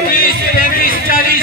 30, 35, 40,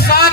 7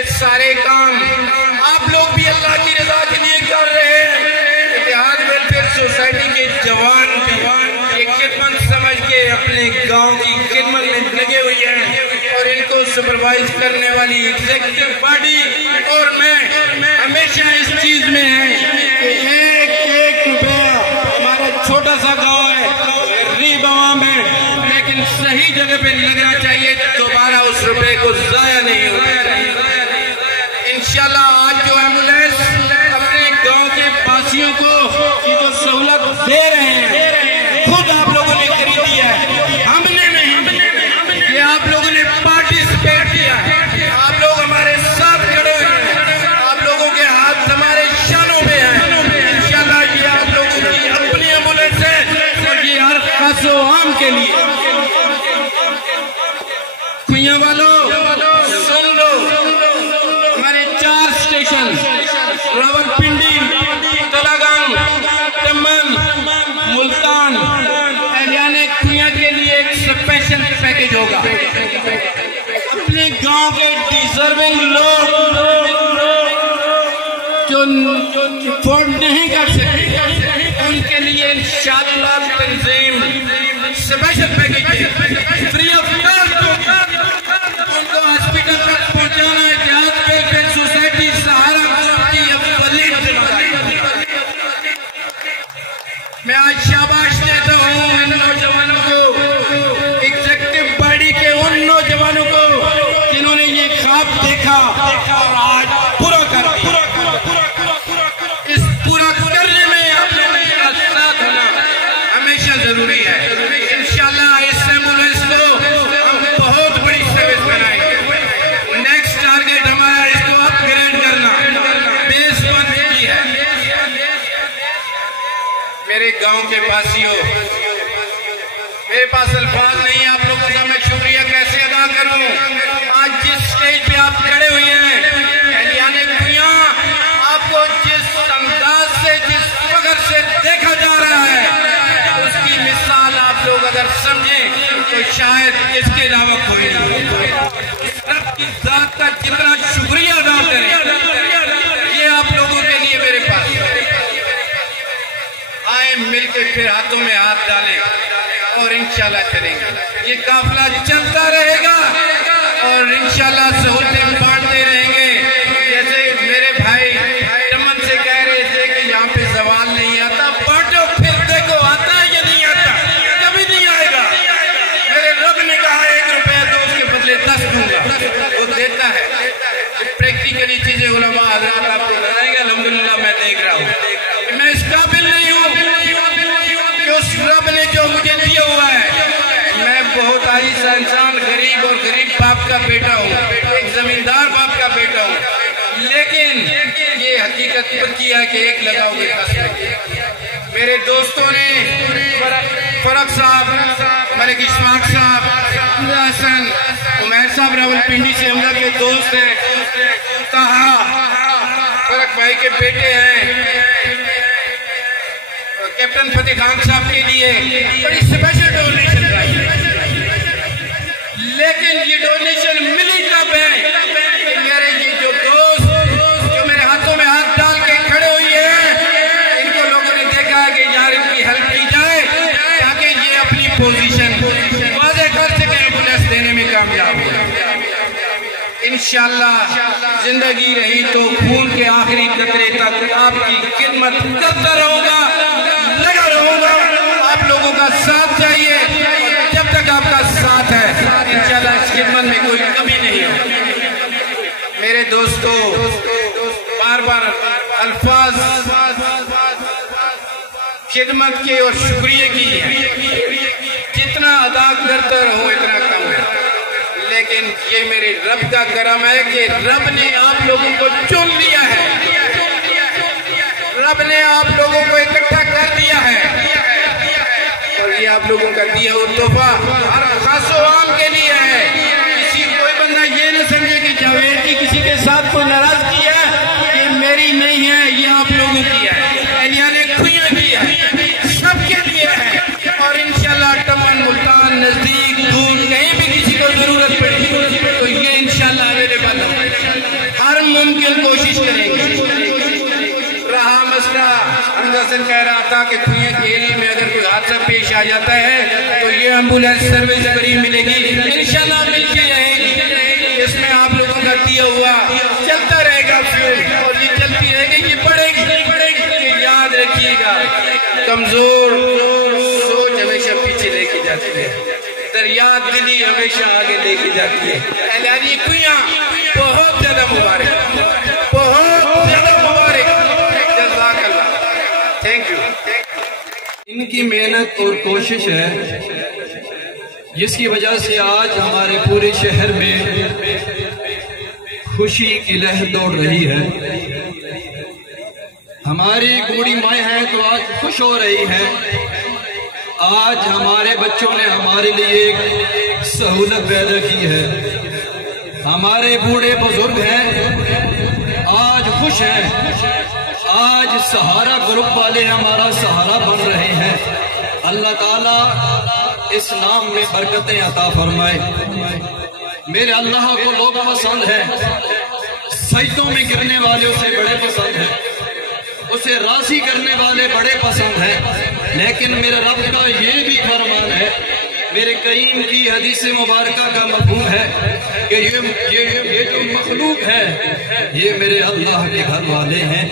یہ سارے کام آپ لوگ بھی اللہ کی رضا کے لیے کر رہے ہیں. اتحاد ویلفیئر سوسائٹی کے جوان یہ خدمت سمجھ کے اپنے گاؤں کی خدمت میں لگے ہوئے ہیں, اور ان کو سپروائز کرنے والی ایگزیکٹو باڈی اور میں ہمیشہ اس چیز میں ہیں کہ ایک ایک روپیہ ہمارا چھوٹا سا گاؤں ہے, غریب عوام ہے, لیکن صحیح جگہ پہ لگنا چاہیے, دوبارہ اس روپے کو ضائع نہیں ہونا چاہیے. انشاءاللہ آج جو ایمبولینس اپنے گاؤں کے باسیوں کو یہ جو سہولت دے رہے ہیں خود آپ لوگوں نے خریدی ہے, ہم نے نہیں, یہ آپ لوگوں نے پارٹیسپیٹ کیا ہے, آپ لوگ ہمارے ساتھ کھڑے ہوئے ہیں, آپ لوگوں کے ہاتھ ہمارے شانوں میں ہیں. انشاءاللہ یہ آپ لوگوں کی اپنی ایمبولینس ہے اور یہ ہر خاص و عام کے لیے. کھوئیاں والوں سن لو, ہمارے 4 اسٹیشن راولپنڈی, تلاگنگ, تمن, ملتان, اہلیان کھوئیاں کے لیے ایک سپیشل پیکیج ہوگا. اپنے گاؤں کے ڈیزرونگ لوگ جو افورڈ نہیں کر سکتے ان کے لیے انشاءاللہ تنظیم special package free of cost ان کو ہاسپٹل تک پہنچانا ہے. اتحاد ویلفیئر سوسائٹی سہارا گروپ کی اولین ذمہ داری. میں آج شاباش دیتا ہوں ان نوجوانوں کو, ایگزیکٹو باڈی کے ان نوجوانوں کو جنہوں نے یہ خواب دیکھا اور آج پورا کر دیا. اس پورا کرنے میں آپ لوگوں کا ساتھ ہونا ہمیشہ ضروری ہے. انشاءاللہ اس ایمبولینس کو ہم بہت بڑی سروس بنائیں گے. نیکسٹ ٹارگیٹ ہمارا اس کو اپ گریڈ کرنا, بیس 1 کی ہے. میرے گاؤں کے باسیوں, میرے پاس الفاظ نہیں, آپ لوگوں کا میں شکریہ کیسے ادا کروں. آج جس سٹیج پہ آپ کھڑے ہوئے ہیں, اہلیان کھوئیاں, آپ کو جس انداز سے, جس فخر سے دیکھا جا رہا ہے, اس کی مثال آپ لوگ اگر سمجھیں تو شاید اس کے علاوہ کوئی نہیں. اس رب کی ذات کا جتنا شکریہ ادا کریں, یہ آپ لوگوں کے لیے میرے پاس. آئیں مل کے پھر ہاتھوں میں ہاتھ ڈالیں اور انشاءاللہ چلیں گے. یہ قافلہ چلتا رہے گا اور انشاءاللہ سہولتیں بانٹتے رہیں گے. جیسے میرے بھائی تمن سے کہہ رہے تھے کہ یہاں پہ زوال نہیں آتا, بانٹو پھر دیکھو آتا ہے یا نہیں آتا, کبھی نہیں آئے گا. میرے رب نے کہا 1 روپیہ تو اس کے بدلے 10 دوں گا, وہ دیتا ہے. پریکٹیکلی چیزیں علماء حضرات آپ کو بتائیں گے. الحمدللہ میں دیکھ رہا ہوں, میں اس قابل نہیں ہوں کہ اس رب نے جو مجھے دیا ہوا ہے. میں بہت عاجز سا انسان, غریب اور غریب باپ کا بیٹا ہوں, ایک زمیندار باپ کا بیٹا ہوں, لیکن یہ حقیقت پکی ہے کہ ایک لگاؤ گے 10. میرے دوستوں نے فرق صاحب, ملک اشفاق صاحب, حمزہ حسن, عمیر صاحب راولپنڈی سے حمزہ کے دوست ہیں, طاہا فرق بھائی کے بیٹے ہیں, کیپٹن فتح خان صاحب کے لیے بڑی اسپیشل ڈونیشن آئی ہے. لیکن یہ ڈونیشن ملی کب ہے کہ میرے یہ جو دوست جو میرے ہاتھوں میں ہاتھ ڈال کے کھڑے ہوئی ہیں, ان کو لوگوں نے دیکھا ہے کہ یار ان کی ہیلپ کی جائے تاکہ یہ اپنی پوزیشن واضح کر سکیں, ایمبولینس دینے میں کامیاب ہو. انشاءاللہ زندگی رہی تو خون کے آخری قطرے تک آپ کی خدمت کرتا رہوں گا, لگا رہوں گا. آپ لوگوں کا ساتھ چاہیے, جب تک آپ کا ساتھ ہے انشاءاللہ اس خدمت میں کوئی کمی نہیں ہے. میرے دوستو, بار بار الفاظ خدمت کے اور شکریہ کی ہے, جتنا ادا کرتا رہو اتنا کم ہے. لیکن یہ میرے رب کا کرم ہے کہ رب نے آپ لوگوں کو چن لیا ہے, رب نے آپ لوگوں کو اکٹھا کر دیا ہے, اور یہ آپ لوگوں کا دیا ہوا تحفہ ہر خاص و عام کے لیے ہے. کسی کوئی بندہ یہ نہ سمجھے کہ جاوید جی کسی کے ساتھ کوئی ناراضگی ہے, یہ میری نہیں ہے, یہ آپ لوگوں کی ہے, اہلیان کھوئیاں کی ہے, سب کے لیے ہے. اور انشاءاللہ تمن, ملتان, نزدیک, دور, کہیں بھی کسی کو ضرورت پڑی تو یہ انشاءاللہ اویلیبل ہے. کوشش کریں گے۔ رہا مسئلہ حمزہ حسن کہہ رہا تھا کہ کھوئیں کے ایریے میں اگر کوئی حادثہ پیش آ جاتا ہے تو یہ ایمبولینس سروس فری ملے گی، انشاءاللہ مل کے رہے گی۔ اس میں آپ لوگوں کا دیا ہوا چلتا رہے گا اور یہ چلتی رہے گی، یہ بڑھے گی۔ یاد رکھیے گا کمزور سوچ ہمیشہ پیچھے لے کے جاتی ہے، دریات دلی ہمیشہ آگے لے کے جاتی ہے۔ اعلانیہ کوئیاں بہت زیادہ مبارک، بہت زیادہ مبارک، جزاک اللہ، تھینک یو۔ ان کی محنت اور کوشش ہے جس کی وجہ سے آج ہمارے پورے شہر میں خوشی کی لہر دوڑ رہی ہے۔ ہماری بوڑھی مائیں ہیں تو آج خوش ہو رہی ہیں۔ آج ہمارے بچوں نے ہمارے لیے ایک سہولت پیدا کی ہے۔ ہمارے بوڑھے بزرگ ہیں آج خوش ہیں۔ آج سہارا گروپ والے ہمارا سہارا بن رہے ہیں۔ اللہ تعالیٰ اس نام میں برکتیں عطا فرمائے۔ میرے اللہ کو لوگ پسند ہیں، سجدوں میں گرنے والے اسے بڑے پسند ہیں، اسے راضی کرنے والے بڑے پسند ہیں۔ لیکن میرے رب کا یہ بھی فرمان ہے، میرے کریم کی حدیث مبارکہ کا مفہوم ہے کہ یہ جو مخلوق ہے یہ میرے اللہ کے گھر والے ہیں،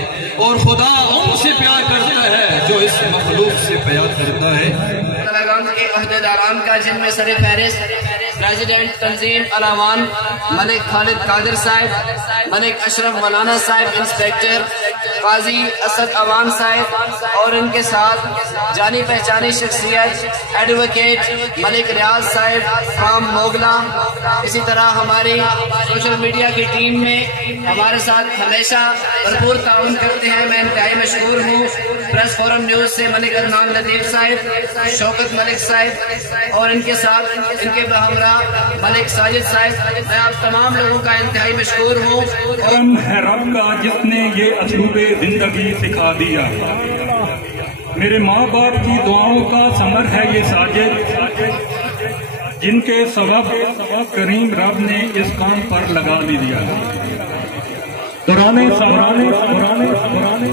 اور خدا ان سے پیار کرتا ہے جو اس مخلوق سے پیار کرتا ہے۔ تلنگانہ کے عہدیداران کا جن میں سر فہرست پریزیڈنٹ تنظیم الاوان ملک خالد قادر صاحب، ملک اشرف مولانا صاحب انسپیکٹر، قاضی اسد اوان صاحب، اور ان کے ساتھ جانی پہچانی شخصیت ایڈوکیٹ ملک ریاض صاحب فرام موگلا۔ اسی طرح ہماری سوشل میڈیا کی ٹیم میں ہمارے ساتھ ہمیشہ بھرپور تعاون کرتے ہیں، میں انتہائی مشکور ہوں۔ پریس فورم نیوز سے ملک عدنان لطیف صاحب، شوکت ملک صاحب، اور ان کے ساتھ ان کے ہمراہ ملک ساجد صاحب، میں آپ تمام لوگوں کا انتہائی مشکور ہوں۔ کرم ہے رب کا جس نے یہ اسلوب زندگی سکھا دیا، میرے ماں باپ کی دعاؤں کا ثمر ہے یہ ساجد، جن کے سبب کریم رب نے اس کام پر لگا دیا۔ دوران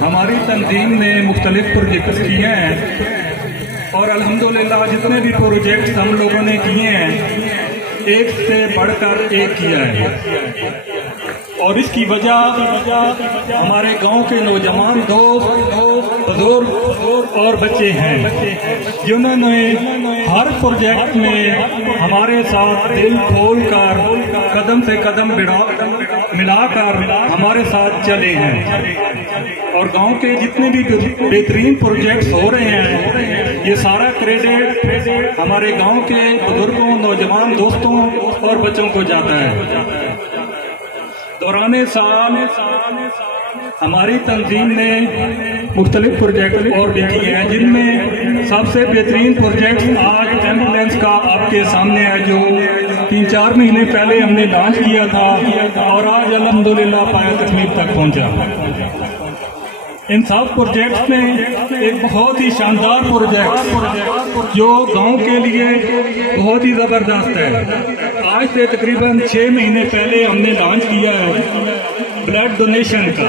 ہماری تنظیم نے مختلف پروجیکٹس کیے ہیں، اور الحمدللہ جتنے بھی پروجیکٹس ہم لوگوں نے کیے ہیں ایک سے بڑھ کر ایک کیا ہے، اور اس کی وجہ ہمارے گاؤں کے نوجوان دوست، بزرگ اور بچے ہیں جنہوں نے ہر پروجیکٹ میں ہمارے ساتھ دل کھول کر قدم سے قدم ملا کر ہمارے ساتھ چلے ہیں، اور گاؤں کے جتنے بھی بہترین پروجیکٹس ہو رہے ہیں یہ سارا کریڈٹ ہمارے گاؤں کے بزرگوں، نوجوان دوستوں اور بچوں کو جاتا ہے۔ دوران سال ہماری تنظیم نے مختلف پروجیکٹ اور بھی کیے ہیں، جن میں سب سے بہترین پروجیکٹ آج ایمبولینس کا آپ کے سامنے ہے، جو 3-4 مہینے پہلے ہم نے لانچ کیا تھا اور آج الحمدللہ پایہ تکمیل تک پہنچا۔ ان سب پروجیکٹس میں ایک بہت ہی شاندار پروجیکٹ جو گاؤں کے لیے بہت ہی زبردست ہے، آج سے تقریباً 6 مہینے پہلے ہم نے لانچ کیا ہے بلڈ ڈونیشن کا،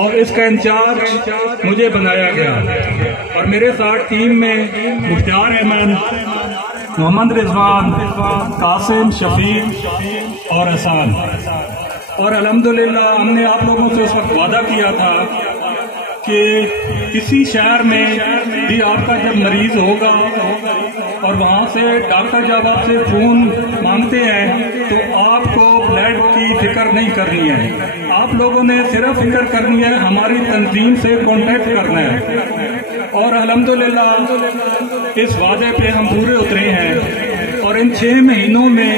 اور اس کا انچارج مجھے بنایا گیا، اور میرے ساتھ ٹیم میں مختار احمد، محمد رضوان، قاسم، شفیق اور احسان، اور الحمدللہ ہم نے آپ لوگوں سے اس وقت وعدہ کیا تھا کہ کسی شہر میں بھی آپ کا جب مریض ہوگا اور وہاں سے ڈاکٹر جب آپ سے خون مانگتے ہیں تو آپ کو بلڈ کی فکر نہیں کرنی ہے، آپ لوگوں نے صرف فکر کرنی ہے ہماری تنظیم سے کانٹیکٹ کرنا ہے، اور الحمدللہ اس وعدے پہ ہم پورے اترے ہیں، اور ان 6 مہینوں میں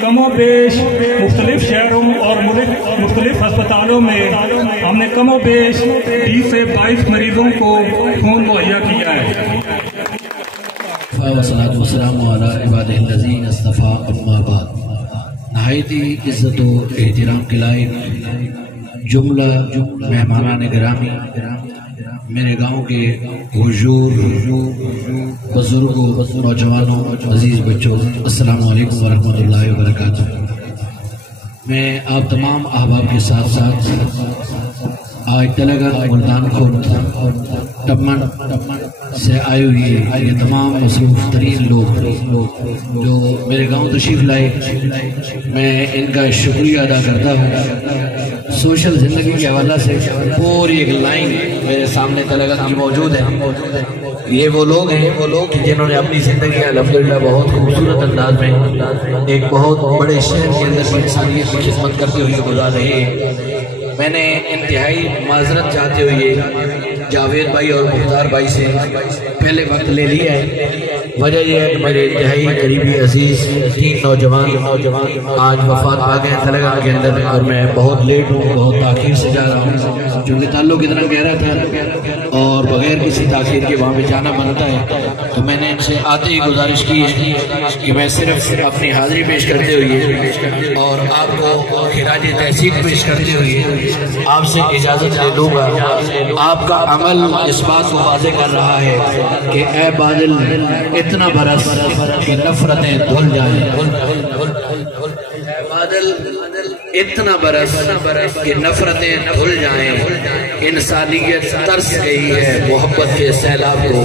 کم و بیش مختلف شہروں اور مختلف ہسپتالوں میں ہم نے کم و بیش 20 سے 22 مریضوں کو خون مہیا کیا ہے۔ والصلاة والسلام علی عبادہ الذین اصطفیٰ، اما بعد۔ نہایت عزت و احترام کے لائق جملہ مہمانان گرامی، میرے گاؤں کے حضور، بزرگوں، نوجوانوں، عزیز بچوں، السلام علیکم ورحمۃ اللہ وبرکاتہ۔ میں آپ تمام احباب کے ساتھ ساتھ آج تلنگانہ ملتان اور ٹمن سے آئے ہوئے یہ تمام مصروف ترین لوگ جو میرے گاؤں تشریف لائے، میں ان کا شکریہ ادا کرتا ہوں۔ سوشل زندگی کے حوالے سے پوری ایک لائن میرے سامنے تلنگانہ کی موجود ہے۔ یہ وہ لوگ ہیں جنہوں نے اپنی زندگی الحمدللہ بہت خوبصورت انداز میں ایک بہت بڑے شہر کے اندر انسانیت کی خدمت کرتے ہوئے گزار رہے ہیں۔ میں نے انتہائی معذرت چاہتے ہوئے جاوید بھائی اور مختار بھائی سے پہلے وقت لے لیا ہے۔ وجہ یہ ہے کہ میرے انتہائی قریبی عزیز 3 نوجوان آج وفات پا گئے تلنگانہ کے اندر، اور میں بہت لیٹ ہوں، بہت تاخیر سے جا رہا ہوں، چونکہ تعلق اتنا گہرا تھا اور بغیر کسی تاخیر کے وہاں پہ جانا بنتا ہے۔ تو میں نے ان سے آتے ہی گزارش کی ہے کہ میں صرف اپنی حاضری پیش کرتے ہوئے اور آپ کو خراج تحسین پیش کرتے ہوئے آپ سے اجازت لے لوں گا۔ آپ کا عمل اس بات کو واضح کر رہا ہے کہ اے بادل اتنا برس کہ نفرتیں دھل جائیں، بادل اتنا برس کہ نفرتیں دھل جائیں، انسانیت ترس گئی ہے محبت کے سیلاب کو۔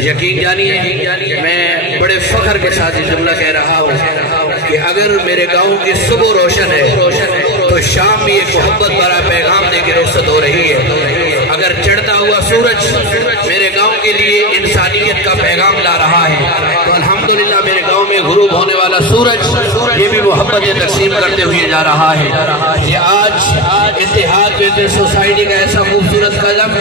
یقین جانیے میں بڑے فخر کے ساتھ یہ جملہ کہہ رہا ہوں کہ اگر میرے گاؤں کی صبح روشن ہے تو شام بھی ایک محبت بھرا پیغام دے کے رخصت ہو رہی ہے۔ اگر چڑھتا ہوا سورج میرے گاؤں کے لیے انسانیت کا پیغام لا رہا ہے تو الحمدللہ میرے گاؤں میں غروب ہونے والا سورج یہ بھی محبت تقسیم کرتے ہوئے جا رہا ہے۔ یہ آج اتحاد ویلفیئر سوسائٹی کا ایسا خوبصورت قدم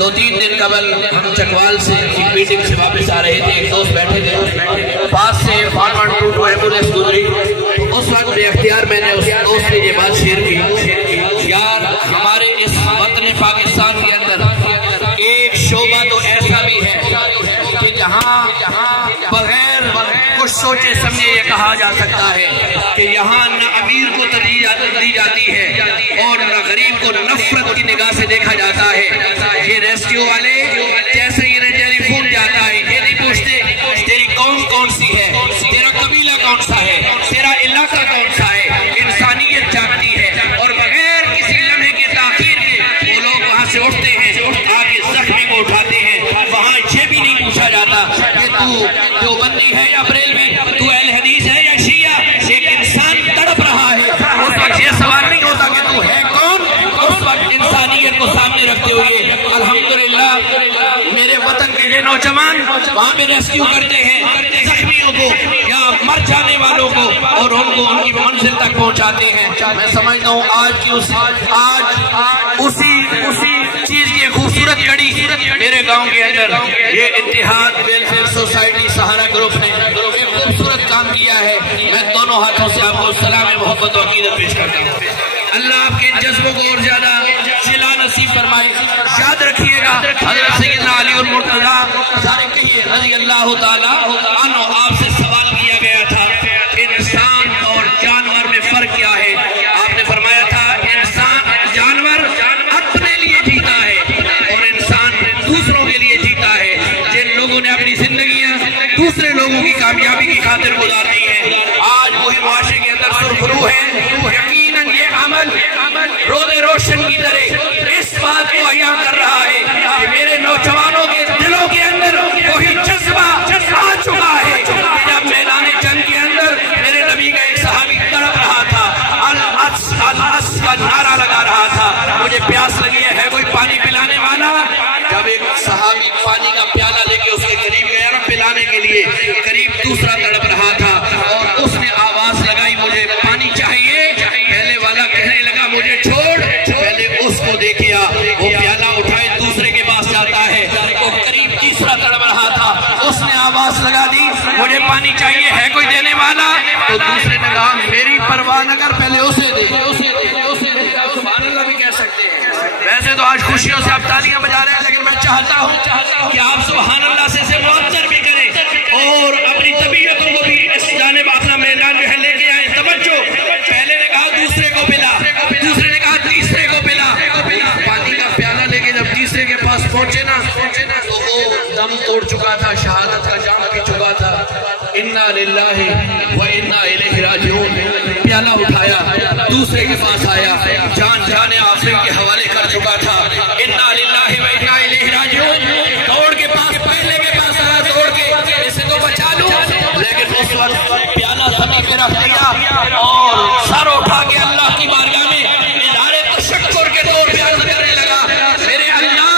2-3 دن قبل ہم چکوال سے ایک میٹنگ سے واپس آ رہے تھے، ایک دوست بیٹھے تھے پاس سے فارورڈ روٹ کو ایمبولینس گزری، اس وقت بے اختیار میں نے اس دوست سے یہ بات شیئر کی، یار ہمارے اس وطن پاکستان کے اندر ایک شعبہ تو ایسا بھی ہے کہ جہاں بغیر کچھ سوچے سمجھے یہ کہا جا سکتا ہے کہ یہاں نہ امیر کو ترجیح دی جاتی ہے اور نہ غریب کو نفرت کی نگاہ سے دیکھا جاتا ہے۔ یہ ریسکیو والے جیسے انہیں ٹیلی فون جاتا ہے یہ نہیں پوچھتے تیری قوم کون سی ہے، تیرا قبیلہ کون سا ہے، تیرا علاقہ کون سا ہے، انسانیت جاگتی ہے اور بغیر کسی لمحے کے تاخیر کے وہ لوگ وہاں سے اٹھتے ہیں، آگے زخمی کو اٹھاتے ہیں۔ وہاں یہ بھی نہیں پوچھا جاتا کہ تو دیوبندی ہے یا بریلوی، تو اہل حدیث ہے یا شیعہ، ایک انسان تڑپ رہا ہے، اس وقت یہ سوال نہیں ہوتا کہ تو ہے کون، اس وقت انسانیت کو سامنے رکھتے ہوئے الحمدللہ میرے وطن کے یہ نوجوان وہاں پہ ریسکیو کرتے ہیں زخمیوں کو یا مر جانے والوں کو اور ان کو ان کی منزل تک پہنچاتے ہیں۔ میں سمجھتا ہوں آج اسی چیز کی خوبصورت کڑی میرے گاؤں کے اندر یہ اتحاد ویلفیئر سوسائٹی سہارا گروپ نے ایک خوبصورت کام کیا ہے۔ میں دونوں ہاتھوں سے آپ کو سلام محبت و عقیدت پیش کرتا ہوں۔ اللہ آپ کے جذبوں کو اور زیادہ صلہ نصیب فرمائے۔ یاد رکھیے گا حضرت سیدنا علی المرتضیٰ سارے کہیے رضی اللہ تعالیٰ عنہ، آپ سے سوال کیا گیا تھا انسان اور جانور میں فرق کیا ہے؟ آپ نے فرمایا تھا انسان جانور اپنے لیے جیتا ہے اور انسان دوسروں کے لیے جیتا ہے۔ جن لوگوں نے اپنی زندگیاں دوسرے لوگوں کی کامیابی کی خاطر گزارنی ہے، آج وہی معاشرے کے اندر سرخرو ہے۔ یقیناً یہ عمل روز روشن کی طرح اس بات کو عیاں کر رہا ہے کہ میرے نوجوانوں کے دلوں کے اندر وہی جذبہ آ چکا ہے کہ جب میدان جنگ کے اندر میرے نبی کا ایک صحابی تڑپ رہا تھا، العص کا نعرہ لگا رہا تھا، مجھے پیاس لگی ہے کوئی پانی پلانے والا؟ جب ایک صحابی پانی کا پیالہ لے کے اس کے قریب گیا نا پلانے کے لیے، قریب دوسرا تڑپ رہا تھا اور اس نے آواز لگائی مجھے پانی چاہیے، پہلے والا کہنے لگا مجھے چھوڑ، پہلے اس کو دیکھیا وہ پیالہ اٹھائے دوسرے کے پاس جاتا ہے، وہ قریب تیسرا تڑپ رہا تھا، اس نے آواز لگا دی مجھے پانی چاہیے ہے کوئی دینے والا؟ تو دوسرے نے کہا میری پرواہ نہ کر پہلے اسے دے۔ سبحان اللہ بھی کہہ سکتے ہیں، ویسے تو آج خوشیوں سے آپ تالیاں بجا رہے ہیں لیکن میں چاہتا ہوں کہ آپ سبحان اللہ سے معطر بھی کریں اور اپنی طبیعتوں کو بھی اس جانب اپنا میدان جو ہے لے کے آئیں۔ توجہ، پہلے نے کہا دوسرے کو پلا، دوسرے نے کہا تیسرے کو پلا، پانی کا پیالہ لے کے جب تیسرے کے پاس پہنچے نا تو وہ دم توڑ چکا تھا، شہادت کا جام پی چکا تھا۔ انا للہ و انا الیہ راجعون، پیالہ اٹھایا دوسرے کے پاس آیا، جان جانے آفرین کے حوالے کر چکا تھا، انا للہ و انا الیہ راجعون، دوڑ کے پاس پہلے کے پاس آیا، دوڑ کے اسے تو بچا لوں، لیکن اس وقت پیالہ زمین پہ رکھ دیا اور سر اٹھا کے اللہ کی بارگاہ میں اظہار تشکر کے طور پہ عرض کرنے لگا، میرے اللہ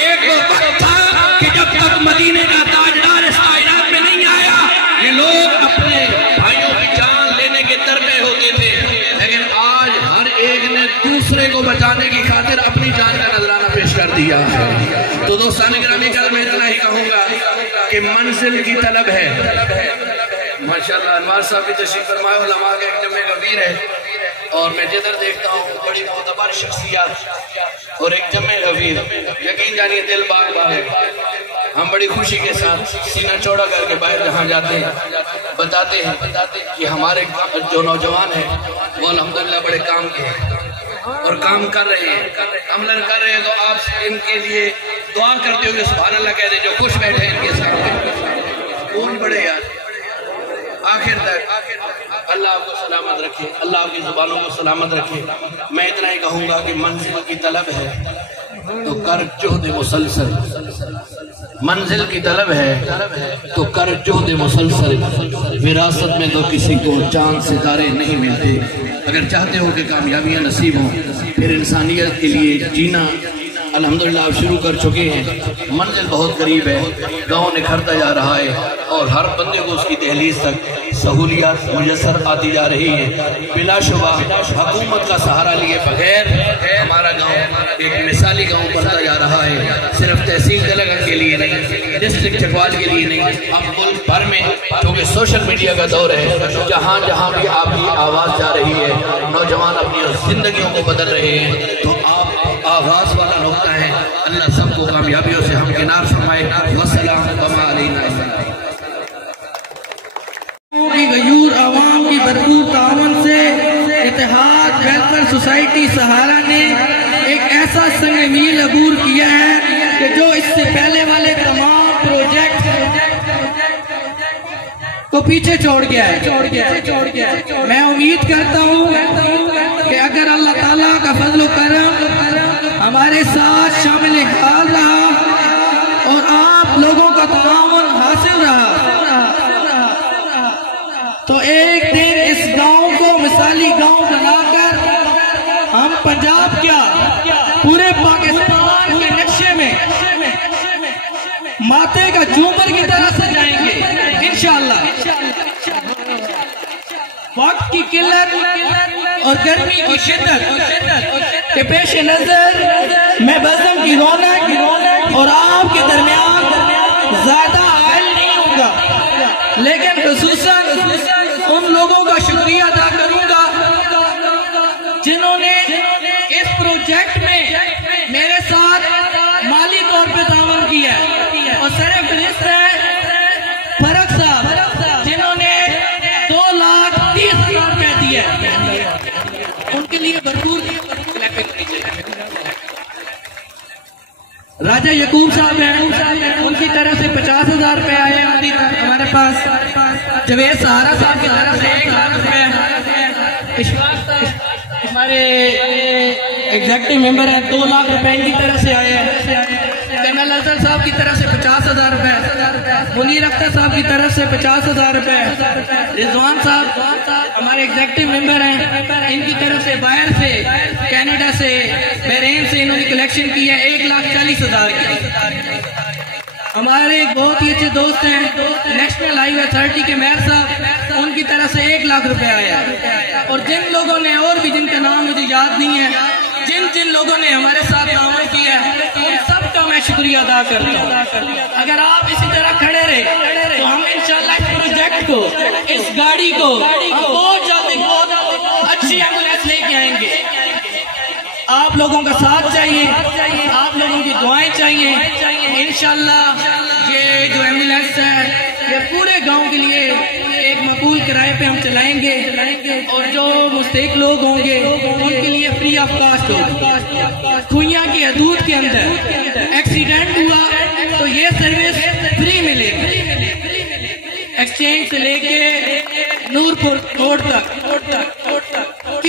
ایک وقت تھا کہ جب تک مدینے کا تاجدار اس کائنات میں نہیں آیا یہ لوگ اپنے بھائیوں کی جان لینے کے درپے ہوتے تھے، لیکن آج ہر ایک نے دوسرے کو بچانے کی خاطر اپنی جان کا نذرانہ پیش کر دیا ہے۔ تو دوستان گرامی کل میں اتنا ہی کہوں گا کہ منزل کی طلب ہے۔ ماشاءاللہ انوار صاحب کی تشریف فرمائے، علماء کا ایک جمع غفیر ہے اور میں جدھر دیکھتا ہوں بڑی معتبر شخصیات اور ایک جمع غفیر، یقین جانیے دل باغ باغ ہے۔ ہم بڑی خوشی کے ساتھ سینہ چوڑا کر کے باہر جہاں جاتے ہیں بتاتے ہیں کہ ہمارے جو نوجوان ہیں وہ الحمدللہ بڑے کام کے ہیں اور کام کر رہے ہیں، عملاً کر رہے ہیں، تو آپ ان کے لیے دعا کرتے ہوئے سبحان اللہ کہہ دیں جو خوش بیٹھے ان کے سامنے، کون بڑے یار، آخر تک اللہ آپ کو سلامت رکھے، اللہ آپ کی زبانوں کو سلامت رکھے۔ میں اتنا ہی کہوں گا کہ منزل کی طلب ہے تو کر جہد مسلسل، منزل کی طلب ہے تو کر جہد مسلسل، وراثت میں تو کسی کو چاند ستارے نہیں ملتے، اگر چاہتے ہو کہ کامیابیاں نصیب ہوں پھر انسانیت کے لیے جینا الحمدللہ آپ شروع کر چکے ہیں۔ منزل بہت قریب ہے، گاؤں نکھرتا جا رہا ہے اور ہر بندے کو اس کی دہلیز تک سہولیات میسر آتی جا رہی ہے۔ بلا شبہ حکومت کا سہارا لیے بغیر ہمارا گاؤں ایک مثالی گاؤں بنتا جا رہا ہے، صرف تحصیل تلنگانہ کے لیے نہیں، ڈسٹرکٹ چکوال کے لیے نہیں، اب ملک بھر میں کیونکہ سوشل میڈیا کا دور ہے، جہاں جہاں بھی آپ کی آواز جا رہی ہے، نوجوان اپنی زندگیوں کو بدل رہے ہیں، تو آپ آواز والا نقطہ ہے۔ اللہ سب کو کامیابیوں سے ہمکنار فرمائے۔ والسلام وما علینا غیور عوام کی بھرپور تعاون سے اتحاد ویلفیئر سوسائٹی سہارا نے ایک ایسا سنگ میل عبور کیا ہے کہ جو اس سے پہلے والے تمام پروجیکٹ کو پیچھے چھوڑ گیا ہے۔ میں امید کرتا ہوں کہ اگر اللہ تعالیٰ کا فضل و کرم ہمارے ساتھ شامل حال رہا اور آپ لوگوں کا تعاون حاصل رہا تو ایک دن اس گاؤں کو مثالی گاؤں بنا کر ہم پنجاب کیا پورے پاکستان کے نقشے میں ماتے کا جھومر کی طرح سجائیں گے انشاءاللہ۔ وقت کی قلت اور گرمی کی شدت کے پیش نظر میں بزم کی رونق اور آپ کے درمیان زیادہ عائل نہیں ہوں گا، لیکن خصوصاً ان لوگوں کا شکریہ ادا کروں گا جنہوں نے اس پروجیکٹ میں میرے ساتھ مالی طور پہ تعاون کیا ہے، اور سرفہرست ہے فرق صاحب جنہوں نے 2,30,000 روپے دیے، ان کے لیے بھرپور راجہ یعقوب صاحب ہیں، ان کی طرف سے 50,000 روپے آئے ہمارے پاس، جوید سہارا صاحب کی طرف سے 1,00,000 روپے، ہمارے ایگزیکٹو ممبر ہیں 2 لاکھ روپے ان کی طرف سے آئے ہیں، کنال افضل صاحب کی طرف سے 50,000 روپے، منیر اختر صاحب کی طرف سے 50,000 روپے، رضوان صاحب ہمارے ایگزیکٹو ممبر ہیں، ان کی طرف سے باہر سے کینیڈا سے بحرین سے انہوں نے کلیکشن کی ہے 1,40,000 کی۔ ہمارے ایک بہت ہی اچھے دوست ہیں نیشنل ہائی وے اتھارٹی کے میئر صاحب، ان کی طرف سے 1,00,000 روپے آیا، اور جن لوگوں نے اور بھی جن کا نام مجھے یاد نہیں ہے، جن لوگوں نے ہمارے ساتھ تعاون کیا ہے ان سب کا میں شکریہ ادا کرتا ہوں۔ اگر آپ اسی طرح کھڑے رہے تو ہم انشاءاللہ اس پروجیکٹ کو، اس گاڑی کو ہم بہت جلدی بہت اچھی ایمبولینس لے کے آئیں گے۔ آپ لوگوں کا ساتھ چاہیے، آپ لوگوں کی دعائیں چاہیے، انشاءاللہ یہ جو ایمبولینس ہے یہ پورے گاؤں کے لیے ایک مقبول کرائے پہ ہم چلائیں گے، اور جو مستحق لوگ ہوں گے ان کے لیے فری آف کاسٹ ہوگی۔ کھوئیاں کی حدود کے اندر ایکسیڈنٹ ہوا تو یہ سروس فری ملے گی، ایکسچینج سے لے کے نورپور روڈ تک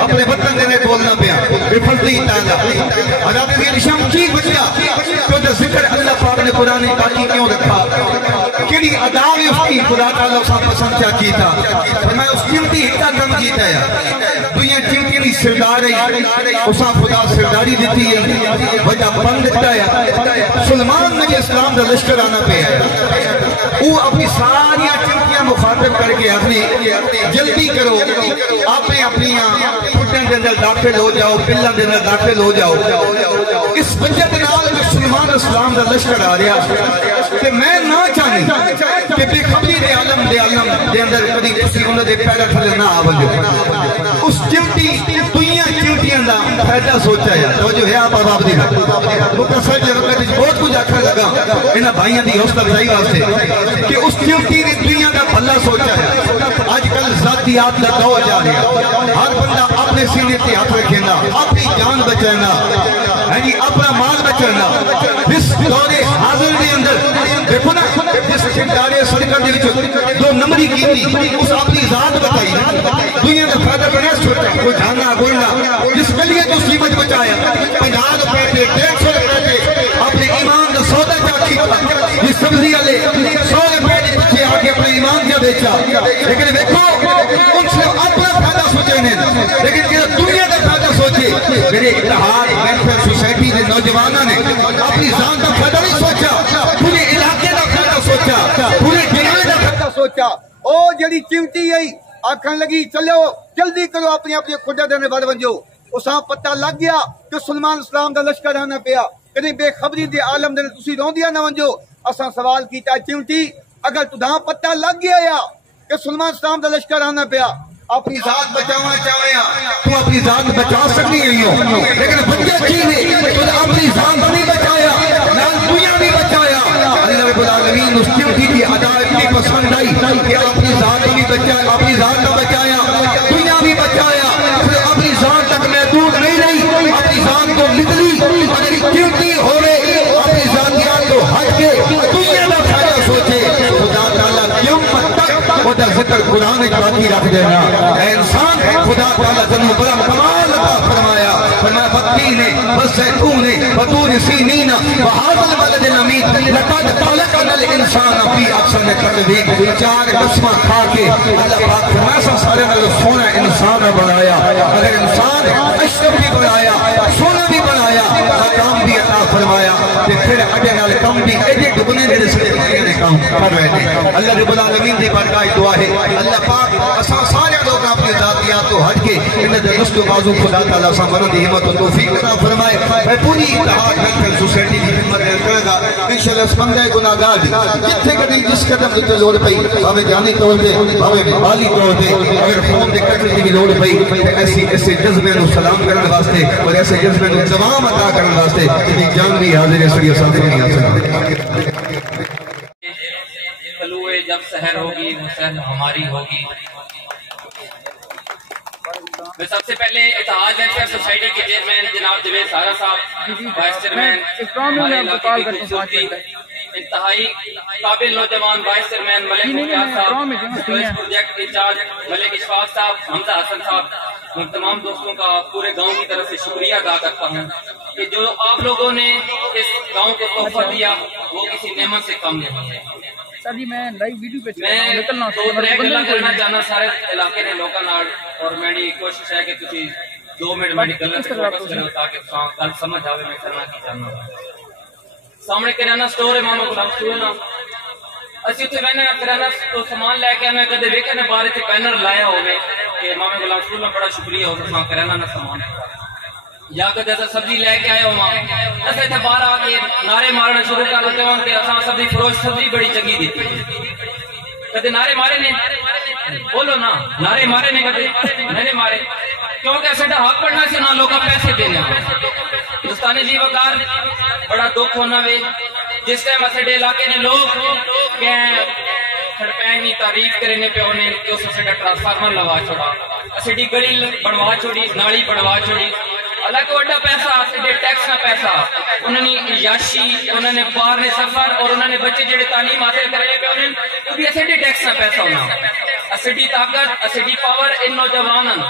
اپنے وطن دے بولنا پیا بفضلی تعالی حضرت نشم کی وجہ تو ذکر اللہ پاک نے قرآن پاکی کیوں رکھا کیڑی ادا ہے اس کی خدا تعالی سے پسند کیا کیتا فرمایا اس قیمتی حصہ کم کیتا ہے دنیا قیمتی نہیں سردار ہے اسا خدا سرداری دیتی ہے وجہ بند دیتا ہے سلمان نے اسلام دا لشکر آنا پہ ہے وہ اپنی ساری چمکیاں مخاطب کر کے اپنی جلدی کرو آپ نے اپنی پھٹن کے اندر داخل ہو جاؤ پلن کے اندر داخل ہو جاؤ اس وجہ کے نال جو سلمان اسلام دا لشکر آ رہا کہ میں نہ چاہنی کہ بے خبری دے عالم دے اندر کدی کسی انہوں نے پیدا تھلے نہ آوجو اس چمٹی دنیا چمٹیاں دا فائدہ سوچا ہے تو جو ہے آپ آباب دی مقصر جو وقت بہت کچھ آکھر لگا انہاں بھائیاں دی حوصلہ افزائی واسطے کہ اس چمٹی دی دنیا دا بھلا سوچا ہے آج کل ذاتیات دا دور جا رہا ہے ہر بندہ اپنے سینے تے ہاتھ رکھنا اپنی جان بچانا یعنی اپنا مال بچانا اس دور حاضر دے اندر دیکھو نا جس چمٹارے سڑکر دے وچ دو نمبری کی تھی اس اپنی ذات بتائی دنیا دا فائدہ بنا سوچا کوئی جانا گولنا جس گلیے تو قیمت بچایا 50 روپے تے 150 روپے تے اپنے ایمان دا سودا چاکی یہ سبزی والے 100 روپے کے پیچھے آ کے اپنے ایمان کا بیچا لیکن دیکھو ان سے اپنا فائدہ سوچے نے لیکن کہ دنیا کا فائدہ سوچے میرے اتحاد ویلفیئر سوسائٹی کے نوجوانوں نے اپنی ذات کا فائدہ نہیں سوچا پورے علاقے کا فائدہ سوچا پورے ضلع کا فائدہ سوچا او جڑی چمٹی آئی آکھن لگی چلو جلدی کرو اپنی اپنی خدا دینے بڑھ ونجو اساں پتہ لگ گیا کہ سلمان اسلام دا لشکر آنا پیا کہیں بے خبری دے عالم دے تسی روندیا نہ ونجو اساں سوال کیتا چمٹی اگر تہاں پتہ لگ گیا یا کہ سلمان اسلام دا لشکر آنا پیا اپنی ذات بچانا چاہیا تو اپنی ذات بچا سکتی ہے لیکن بچہ چیز ہے تو اپنی ذات نہیں بچایا نہ دنیا نہیں بچایا اللہ رب العالمین اس چمٹی کی ادا اتنی پسند آئی کہ اپنی ذات بھی بچایا اپنی ذات کا بچایا دنیا بھی بچایا پھر اپنی ذات تک محدود نہیں رہی اپنی ذات کو نکلی اگر چمٹی ہوئے اپنی ذاتیات کو ہٹ کے دنیا کا فائدہ سوچے خدا تعالیٰ کیوں تک وہ ذکر قرآن باقی رکھ دینا اے انسان خدا تعالیٰ تنہوں بڑا کمال عطا فرمایا فرمایا بطین والزیتون وطور سینین وہذا البلد الامین لقد خلقنا الانسان فی احسن تقویم 4 قسمہ کھا کے اللہ پاک فرمایا سارے نے سونا انسان بنایا اگر انسان اشرف بھی بنایا سونا بھی بنایا کام بھی عطا فرمایا پھر اڈے نال کم بھی ایڈے ڈبنے دے سڑے کام کر رہے ہیں اللہ رب العالمین دی بارگاہ دعا ہے اللہ پاک اساں سارے لوگ اپنی ذاتیات کو ہٹ کے ان دے دست و بازو خدا تعالیٰ سے مرد ہمت و توفیق عطا فرمائے میں پوری اتحاد ویلفیئر سوسائٹی کی خدمت کرے گا انشاءاللہ اس بندے گناہگار جتھے کدی جس قدم تے لوڑ پئی ہمیں جانی طور تے ہمیں مالی طور تے اگر فون دے کٹنے کی لوڑ پئی ایسی ایسے جذبے نو سلام کرنے واسطے اور ایسے جذبے نو دوام عطا کرنے واسطے کہ جان بھی حاضر ہے سڑی اساں تے نہیں آ سکتے جب سحر ہوگی وہ سحر ہماری ہوگی میں سب سے پہلے اتحاد ویلفیئر سوسائٹی کے چیئرمین جناب جوید سارا صاحب وائس چیئرمین ہمارے علاقے کی خوبصورتی انتہائی قابل نوجوان وائس چیئرمین ملک مختار صاحب پروجیکٹ انچارج ملک اشفاق صاحب حمزہ حسن صاحب ان تمام دوستوں کا پورے گاؤں کی طرف سے شکریہ ادا کرتا ہوں کہ جو آپ لوگوں نے اس گاؤں کو تحفہ دیا وہ کسی نعمت سے کم نہیں ہے میں دو ترے گلا کرنا چاہنا سارے علاقے نے لوگوں نال اور میری کوشش ہے کہ تسی 2 منٹ میری گل تے فوکس کرو تاکہ گل سمجھ آوے میں کرنا کی چاہنا سامنے کرانہ سٹور ہے ماما غلام سٹور اسی تے میں کرانہ تو سامان لے کے میں کدے ویکھے نے باہر تے بینر لایا ہوے کہ ماما غلام سٹور میں بڑا شکریہ ہو تساں کرانہ نہ سامان یا کدے سبزی لے کے آئے ہو ماں اسے تے باہر آ کے نعرے مارنا شروع کر دیتے ہوں کہ اساں سبزی فروش سبزی بڑی چنگی دیتی کدے نعرے مارے نے بولو نا نعرے مارے نے کدے نہیں مارے کیونکہ اسے حق پڑھنا سی نہ لوگا پیسے دینے دوستانے جی وقار بڑا دکھ ہونا وے جس ٹائم اسے علاقے نے لوگ کہیں سڑپینی تعریف کرنے پہ انہیں کہ اس سے ٹرانسفارمر لگا چھوڑا اسے گلی بڑھوا چھوڑی نالی بڑھوا چھوڑی اللہ کو وڈا پیسہ اسے ٹیکس نہ پیسہ انہوں نے یاشی انہوں نے باہر نے سفر اور انہوں نے بچے جڑے تعلیم حاصل کرنے پہ انہیں وہ بھی اسے ٹیکس نہ پیسہ ہونا اسے طاقت اسے پاور ان نوجوانن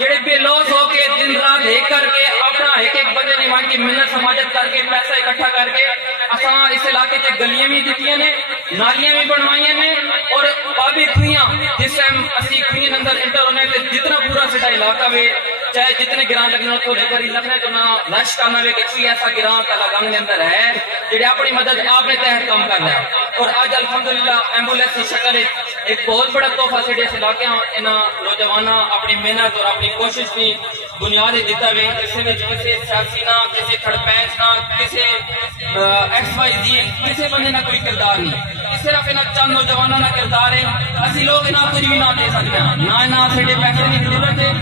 جڑے بے لوس ہو کے دن رات ایک کر کے اپنا ایک ایک بندے نے وہاں کی محنت سماجت کر کے پیسہ اکٹھا کر کے اساں اس علاقے تے گلیاں بھی دیتی نے نالیاں بھی بنوائی نے اور پابی کھویاں جس ٹائم اسی کھویاں اندر انٹر ہونے تے جتنا پورا سٹا علاقہ وے چاہے جتنے گراں لگنا تو لے کر لگنے تو نہ رش کرنا وے کہ کوئی ایسا گراں کا لگام کے اندر ہے جڑے اپنی مدد آپ نے تحت کام کر رہا ہے اور آج الحمدللہ ایمبولینس کی شکل ایک بہت بڑا تحفہ سے اس علاقے انہاں نوجواناں اپنی محنت اور اپنی کوشش کی بنیاد دیتا ہوئے کسی میں کسی سیاسی نہ کسی کھڑ پینچ نہ کسی ایکس وائی زی کسی بندے نہ کوئی کردار نہیں اس صرف انہاں چند نوجوانوں نہ کردار ہے اسی لوگ انہاں کچھ بھی نہ دے سکتے ہیں نہ انہاں سیڈے پیسے کی ضرورت ہے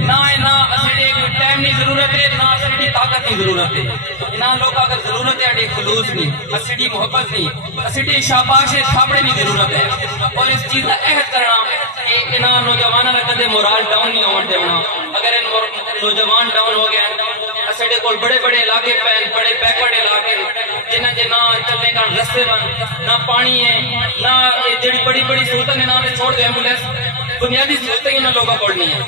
نہ انہاں سیڈے ٹائم کی ضرورت ہے نہ سیڈی طاقت کی ضرورت ہے انہاں لوگ اگر ضرورت ہے اڈی خلوص نہیں سیڈی محبت نہیں سیڈی شاباش تھاپڑے کی ضرورت ہے اور اس چیز کا عہد کرنا کہ انہاں نوجوانوں کا کدے مورال ڈاؤن نہیں ہون دینا اگر نوجوان ڈاؤن ہو گیا ساڈے کول بڑے بڑے علاقے پین بڑے بیکورڈ علاقے جنہاں دے نہ چلنے کا رستے بن نہ پانی ہے نہ جڑی بڑی بڑی سہولتیں نے نہ چھوڑ دے ایمبولینس بنیادی سہولتیں انہاں لوگوں کول نہیں ہیں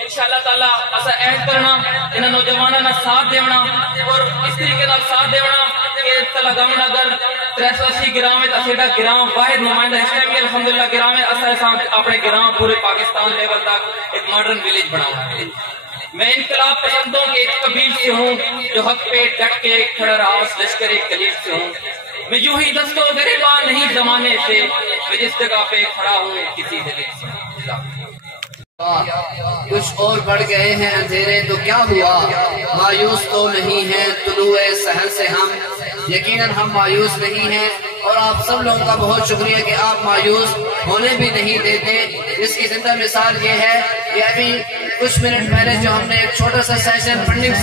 انشاءاللہ تعالی اسا عہد کرنا انہاں نوجوانوں کا ساتھ دینا اور اس طریقے نال ساتھ دینا کہ تلگامن اگر 380 گرام میں ساڈا گرام واحد نمائندہ اس ٹائم الحمدللہ گرام میں اسا اپنے گرام پورے پاکستان لیول تک ایک ماڈرن ولیج بنانا ہے میں انقلاب پسندوں کے ایک قبیل سے ہوں جو حق پہ ڈٹ کے کھڑا رہا اس لشکر کلیل سے ہوں میں یوں ہی دستوں گریباں نہیں زمانے سے میں جس جگہ پہ کھڑا ہوں کسی دلیل سے کچھ اور بڑھ گئے ہیں اندھیرے تو کیا ہوا مایوس تو نہیں ہے طلوع سحر سے ہم یقیناً ہم مایوس نہیں ہیں اور آپ سب لوگوں کا بہت شکریہ کہ آپ مایوس ہونے بھی نہیں دیتے اس کی زندہ مثال یہ ہے کہ ابھی کچھ منٹ پہلے جو ہم نے ایک چھوٹا سا سیشن فنڈنگ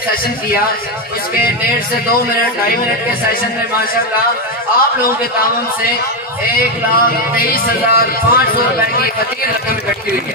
سیشن کیا اس کے 1.5 سے 2 منٹ 2.5 منٹ کے سیشن میں ماشاءاللہ آپ لوگوں کے تعاون سے 1,23,500 روپے کی خطیر رقم اکٹھی ہوئی ہے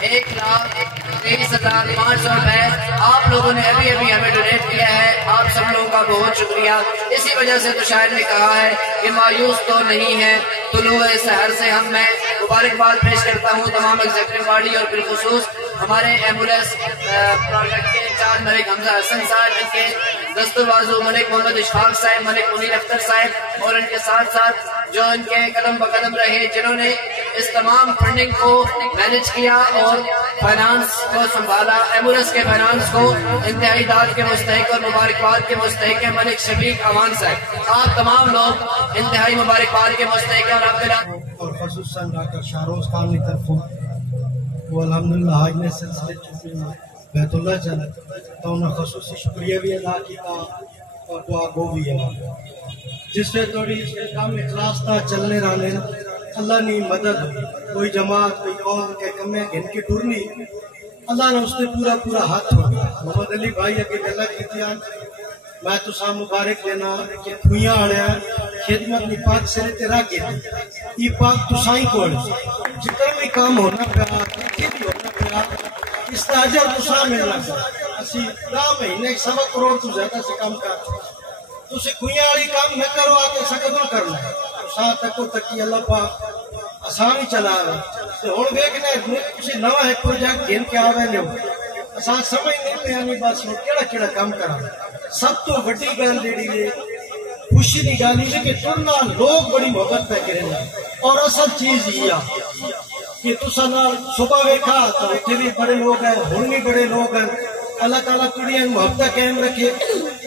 1,23,500 روپے آپ لوگوں نے ابھی ہمیں ڈونیٹ کیا ہے آپ سب لوگوں کا بہت شکریہ اسی وجہ سے تو شاعر نے کہا ہے کہ مایوس تو نہیں ہے طلوع سحر سے ہم میں مبارکباد پیش کرتا ہوں تمام ایگزیکٹو باڈی اور بالخصوص ہمارے ایمبولینس پروجیکٹ کے انچارج ملک حمزہ حسن صاحب ان کے دستور بازو ملک محمد اشفاق صاحب ملک منیر اختر صاحب اور ان کے ساتھ ساتھ جو ان کے قدم بقدم رہے جنہوں نے اس تمام فنڈنگ کو مینج کیا اور فائنانس کو سنبھالا ایمبولینس کے فائنانس کو انتہائی داد کے مستحق اور مبارکباد کے مستحق ہیں ملک شفیق امان صاحب آپ تمام لوگ انتہائی مبارکباد کے مستحق ہیں اور خصوصاً ڈاکٹر شاہروز خان کی طرف وہ الحمدللہ آج نے سلسلے بیت اللہ چل تو انہیں خصوصی شکریہ بھی ادا کیا اور دعا گو بھی ہے جس سے تھوڑی کام اخلاص تھا چلنے رہنے اللہ نے مدد کوئی جماعت کوئی قوم کے کمیں گھن کی ٹورنی اللہ نے اس نے پورا ہاتھ ہو گیا محمد علی بھائی اگے گلا کی میں تو سا مبارک دینا کہ کھویاں آڑیا خدمت نی پاک سرے تے راہ گئے یہ پاک تو سائیں کو جتنا بھی کام ہونا پیا بھی ہونا پیا اس کا اجر تو سا ملنا پیا اسی 10 مہینے 1.25 کروڑ تو زیادہ سے کام کر تو سے کھویاں والی کام نہ کرو آتے سکتوں کرنا ہے سا تکو تکی اللہ پاک آسان ہی چلا رہا تو ہوں دیکھنا کسی نوا ایک پروجیکٹ گھن کے آوے لے آسان سمجھ نہیں پہ آنی بات سنو کیڑا کام کرا سب تو بڑی گل جیڑی ہے خوشی کی گل ہے کہ ترنا لوگ بڑی محبت پہ کریں اور اصل چیز یہ کہ تسا نال صبح ویکھا تو اتنے بھی بڑے لوگ ہیں ہن بھی بڑے لوگ ہیں اللہ تعالیٰ تھوڑی محبت قائم رکھے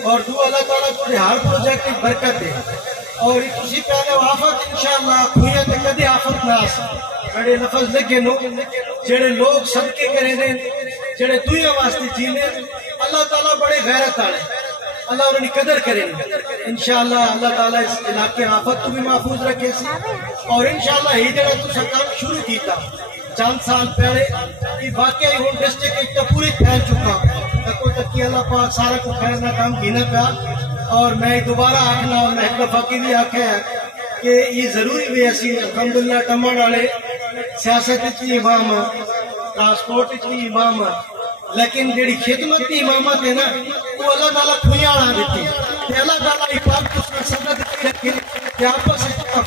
اور دو اللہ تعالیٰ تھوڑے ہر پروجیکٹ کی برکت دے اور تسی پہلے آفت انشاءاللہ کھوئیں تے کدی آفت نہ آسا بڑے لفظ لکھے نو جڑے لوگ صدقے کریں دیں جڑے دنیا واسطے جینے اللہ تعالیٰ بڑے غیرت آنے اللہ انہوں نے قدر کریں انشاءاللہ اللہ تعالیٰ اس علاقے آفت تو بھی محفوظ رکھے سی اور انشاءاللہ ہی جڑا تو سکام شروع کیتا چند سال پہلے یہ واقعی ہون ڈسٹرکٹ ایک تو پوری پھیل چکا تکو تکی اللہ پاک سارا کو خیرنا کام گینا پیا اور میں دوبارہ آکھنا اور میں ایک دفعہ کی بھی آکھے ہیں کہ یہ ضروری بھی ایسی الحمدللہ ٹمڑ والے سیاست کی امام ٹرانسپورٹ کی امام لیکن جڑی خدمت کی امامت ہے نا وہ اللہ تعالیٰ کھویاں آنا دیتی کہ اللہ تعالیٰ پاک کو صدق دیتی رکھے کہ آپس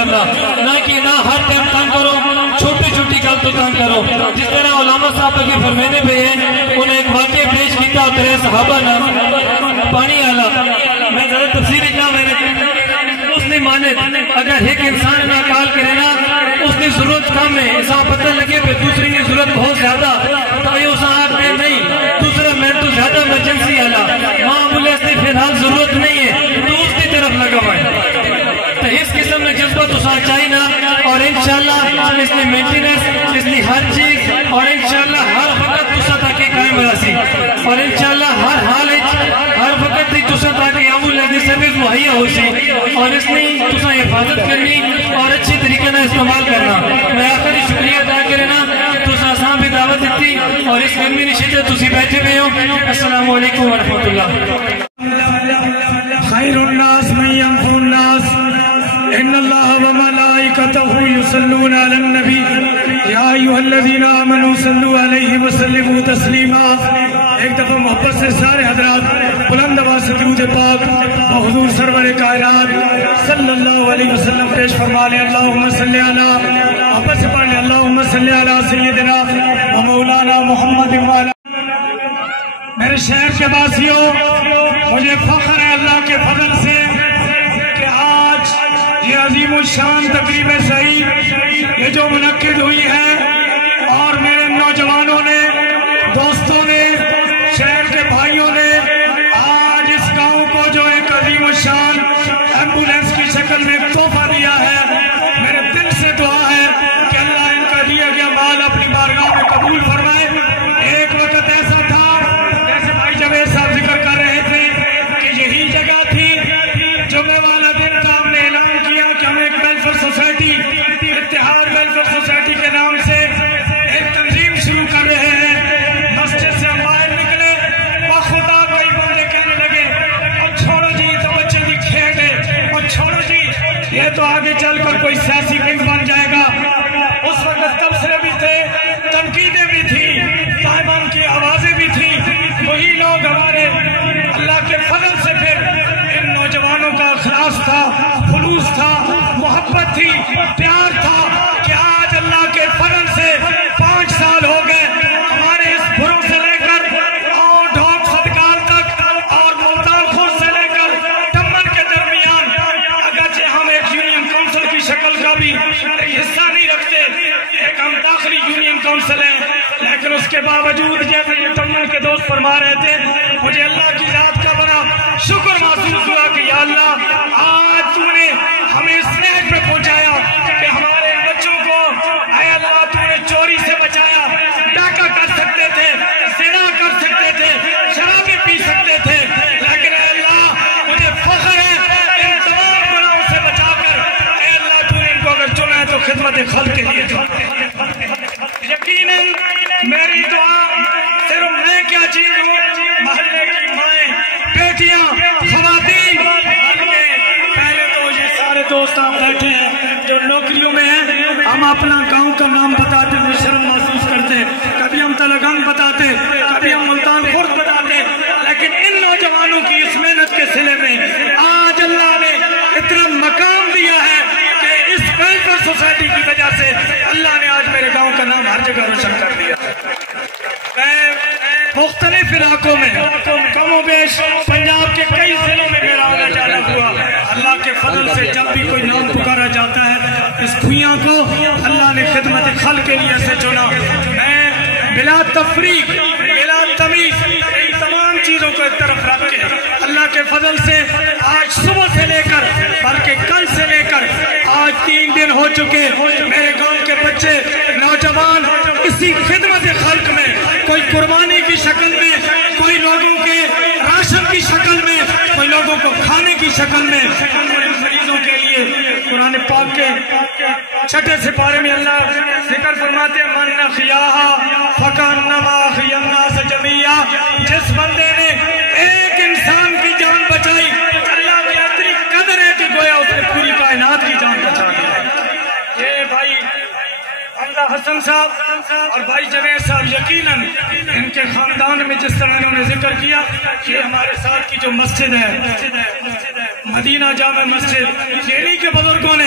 کرنا، نہ کہ نہ ہر ٹائم تنگ کرو، چھوٹی چھوٹی گل تو تنگ کرو. جس طرح علامہ صاحب اگے فرمینے پہ ہیں، انہیں ایک واقعہ پیش کیتا تیرے صحابہ نا پانی آلا. میں ذرا تفسیر اتنا میں نے اس نے مانے اگر ایک انسان نہ کال کرے نا اس کی ضرورت کم ہے، انسان پتہ لگے پہ دوسری کی ضرورت بہت زیادہ تو یہ اس آپ میں نہیں دوسرا میں تو زیادہ ایمرجنسی آلا وہاں ایمبولینس کی فی الحال ضرورت نہیں ہے تو اس کی طرف لگا ہوا ہے. تو اس قسم میں جذبہ تو چاہیے نا، اور انشاءاللہ اس نے مینٹیننس اس نے ہر چیز اور انشاءاللہ ہر وقت تسا تاکہ قائم رہی، اور انشاءاللہ ہر حال ہر وقت تسا تاکہ ایمبولینس کی سروس مہیا ہو سی، اور اس نے تسا حفاظت کرنی اور اچھی طریقے سے استعمال کرنا. میں آخری شکریہ ادا کرنا تسا ساں بھی دعوت دیتی اور اس گرمی نشید تسی بیٹھے ہوئے ہو. السلام علیکم ورحمۃ اللہ. خیر الناس من ينفع الناس ان الله وملائكته يصلون على النبي يا ايها الذين امنوا صلوا عليه وسلموا تسليما. ایک دفعہ محبت سے سارے حضرات بلند آواز سے درود پاک حضور سرور کائنات صلی اللہ علیہ وسلم پیش فرما لیں. اللہم صلی علی محبت سے پڑھ لیں اللہم صلی علی سیدنا و مولانا محمد وعلی. میرے شہر کے واسیوں، مجھے فخر ہے اللہ کے فضل سے کہ آج یہ عظیم الشان تقریب سعید یہ جو منعقد ہوئی ہے اور میرے نوجوانوں نے دوستوں نے شہر کے بھائیوں نے آج اس گاؤں کو جو ایک عظیم الشان ایمبولینس کی شکل میں ایک تحفہ دیا ہے، میرے دل سے دعا ہے کہ اللہ ان کا دیا گیا مال اپنی بارگاہ میں قبول فرمائے. ایک وقت ایسا تھا جیسے بھائی جاوید صاحب ذکر کر رہے تھے کہ یہی جگہ تھی جمعے والا دن کا ہم نے اعلان کیا کہ ہم ایک ویلفیئر سوسائٹی اتحاد ویلفیئر سوسائٹی کے نام سے ایک تنظیم شروع کر رہے ہیں. مسجد سے ہم باہر نکلے بخدا کوئی بندے کہنے لگے اور چھوڑو جی تو بچے بھی کھیل ہے اور چھوڑو جی یہ تو آگے چل کر کوئی سیاسی ونگ بن جائے گا. اس وقت تبصرے بھی تھے، تنقیدیں بھی تھی، طالبان کی آوازیں بھی تھی. وہی لوگ ہمارے اللہ کے فضل سے پھر ان نوجوانوں کا اخلاص تھا، خلوص تھا، محبت تھی، پیار تھا کہ آج اللہ کے فضل سے 5 سال ہو گئے ہمارے اس بھروں سے لے کر اور ڈھوک صدقال تک اور ملتان خود سے لے کر ٹمن کے درمیان اگرچہ ہم ایک یونین کونسل کی شکل کا بھی حصہ نہیں رکھتے، ایک ہم داخلی یونین کونسل ہیں، لیکن اس کے باوجود جیسے یہ ٹمن کے دوست فرما رہے تھے مجھے اللہ کی ذات کا بڑا شکر محسوس ہوا کہ یا اللہ آج تو نے ہمیں اس نہج پہ پہنچایا کہ ہمارے بچوں کو اے اللہ تو نے چوری سے بچایا. ڈاکہ کر سکتے تھے، زنا کر سکتے تھے، شرابیں پی سکتے تھے، لیکن اے اللہ مجھے فخر ہے ان تمام گناہوں سے بچا کر اے اللہ تو نے ان کو اگر چنا ہے تو خدمت خلق کے لیے چنا. یقیناً میری دعا صرف میں کیا چیز ہوں، محلے کی مائیں، بیٹیاں، خواتین، پہلے تو یہ سارے دوست آپ بیٹھے ہیں جو نوکریوں میں ہیں، ہم اپنا گاؤں کا نام بتاتے ہوئے شرم محسوس کرتے، کبھی ہم تلگنگ بتاتے، کبھی ہم ملتان خورد بتاتے، لیکن ان نوجوانوں کی اس محنت کے صلے میں آج اللہ نے اتنا مقام دیا ہے کہ اس ویلفیئر سوسائٹی کی وجہ سے اللہ نے آج میرے گاؤں کا نام ہر جگہ روشن کر دیا. میں مختلف علاقوں میں کم و بیش پنجاب کے کئی ضلعوں میں میرا آنا جانا ہوا. اللہ کے فضل سے جب بھی کوئی نام پکارا جاتا ہے اس کھویاں کو اللہ نے خدمت خلق کے لیے سے چنا. میں بلا تفریق بلا تمیز ان تمام چیزوں کو ایک طرف رکھ کے اللہ کے فضل سے آج صبح سے لے کر بلکہ کل سے لے کر آج 3 دن ہو چکے میرے گاؤں کے بچے نوجوان اسی خدمت خلق میں کوئی قربانی کی شکل میں، کوئی لوگوں کے راشن کی شکل میں، کوئی لوگوں کو کھانے کی شکل میں مریضوں کے لیے قرآن پاک کے 6 سپارے میں اللہ ذکر فرماتے ہیں من احیاہا فکانما احیا الناس جمیعا. جس بندے نے ایک انسان کی جان بچائی اللہ کی اتنی قدر ہے کہ گویا اس نے پوری کائنات کی جان بچا دی. یہ بھائی حمزہ حسن صاحب اور بھائی جاوید صاحب یقیناً ان کے خاندان میں جس طرح انہوں نے ذکر کیا کہ ہمارے ساتھ کی جو مسجد ہے مدینہ جامع مسجد، دہلی کے بزرگوں نے